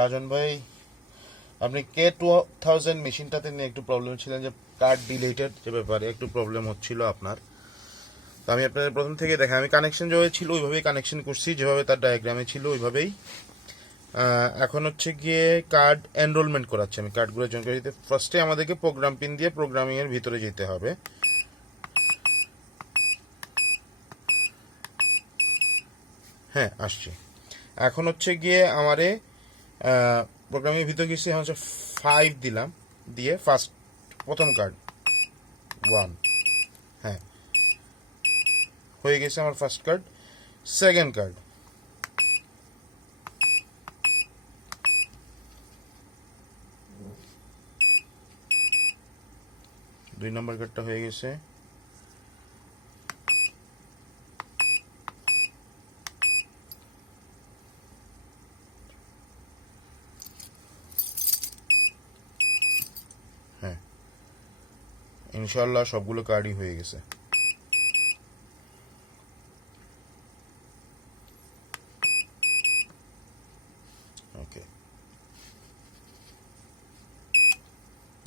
রাজন ভাই, আপনি K2000 মেশিনটাতে নিয়ে একটু প্রবলেম ছিলেন, যে কার্ড ডিলেটেড যে ব্যাপারে একটু প্রবলেম হচ্ছিল আপনার। তো আমি আপনাদের প্রথম থেকে দেখা, আমি কানেকশন যেভাবে ছিল ওইভাবেই কানেকশন করছি, যেভাবে তার ডায়াগ্রামে ছিল ওইভাবেই। এখন হচ্ছে গিয়ে কার্ড এনরোলমেন্ট করাচ্ছি আমি, কার্ডগুলো জয়েন করে দিতে। ফার্স্টে আমাদেরকে প্রোগ্রাম পিন দিয়ে প্রোগ্রামিংয়ের ভিতরে যেতে হবে। হ্যাঁ, আসছি। এখন হচ্ছে গিয়ে আমারে প্রোগ্রামিংয়ের ভিতরে গেছি, এখন হচ্ছে 5 দিলাম, দিয়ে ফার্স্ট প্রথম কার্ড 1। হ্যাঁ, হয়ে গেছে আমার ফার্স্ট কার্ড। সেকেন্ড কার্ড, দুই নম্বর কার্ডটা হয়ে গেছে। হ্যাঁ, ইনশাল্লাহ সবগুলো কার্ডই হয়ে গেছে। ওকে,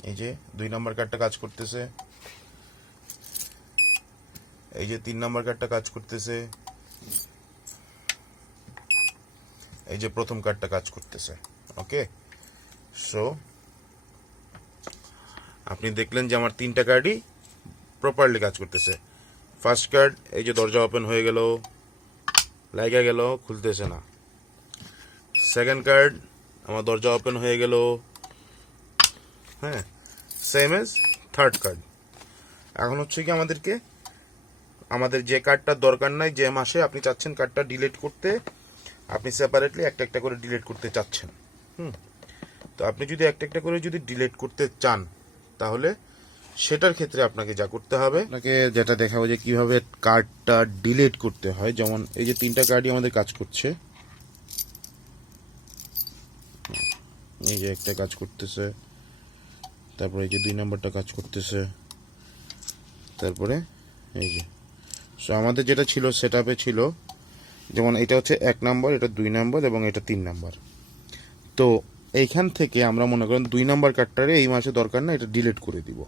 এই যে 2 নম্বর কার্ডটা কাজ করতেছে, এই যে 3 নম্বর কার্ডটা কাজ করতেছে, এই যে প্রথম কার্ডটা কাজ করতেছে। ওকে, সো আপনি দেখলেন যে আমার 3টা কার্ডই প্রপারলি কাজ করতেছে। ফার্স্ট কার্ড, এই যে দরজা ওপেন হয়ে গেল, লাগা গেল, খুলতেছে না। সেকেন্ড কার্ড, আমার দরজা ওপেন হয়ে গেল। হ্যাঁ, সেম এজ থার্ড কার্ড। এখন হচ্ছে কি আমাদের যে কার্ডটার দরকার নাই, যে মাসে আপনি চাচ্ছেন কার্ডটা ডিলিট করতে, আপনি সেপারেটলি একটা একটা করে ডিলিট করতে চাচ্ছেন। তো আপনি যদি একটা একটা করে যদি ডিলিট করতে চান, তাহলে সেটার ক্ষেত্রে আপনাকে যা করতে হবে, আপনাকে যেটা দেখাবো যে কিভাবে কার্ডটা ডিলিট করতে হয়। যেমন এই যে 3টা কার্ডই আমাদের কাজ করছে, এই যে একটা কাজ করতেছে, তারপরে এই যে 2 নম্বরটা কাজ করতেছে, তারপরে এই যে। সো আমাদের যেটা ছিল সেটআপে ছিল, যেমন এটা হচ্ছে 1 নম্বর, এটা 2 নম্বর এবং এটা 3 নম্বর। তো এইখান থেকে আমরা মনে করেন 2 নম্বর কার্ডটারে এই মাসে দরকার না, এটা ডিলিট করে দিব।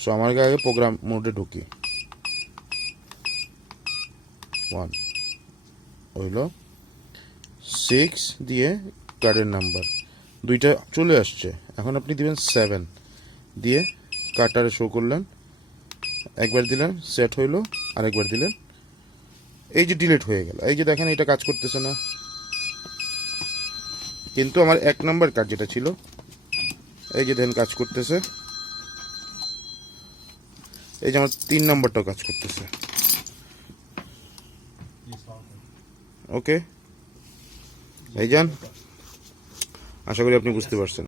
সো আমার আগে প্রোগ্রাম মোডে ঢুকি। 1 হইল, 6 দিয়ে কার্ডের নাম্বার 2টা চলে আসছে। এখন আপনি দিবেন 7 দিয়ে কার্ডটারে শো করলেন, একবার দিলেন সেট হইল, আরেকবার দিলেন, এই যে ডিলিট হয়ে গেল। এই যে দেখেন এটা কাজ করতেছে না, কিন্তু আমার 1 নম্বর কার্ড যেটা ছিল, এই যে দেখেন কাজ করতেছে। এই যে আমার 3 নম্বরটাও কাজ করতেছে। ওকে, এই যান, আশা করি আপনি বুঝতে পারছেন।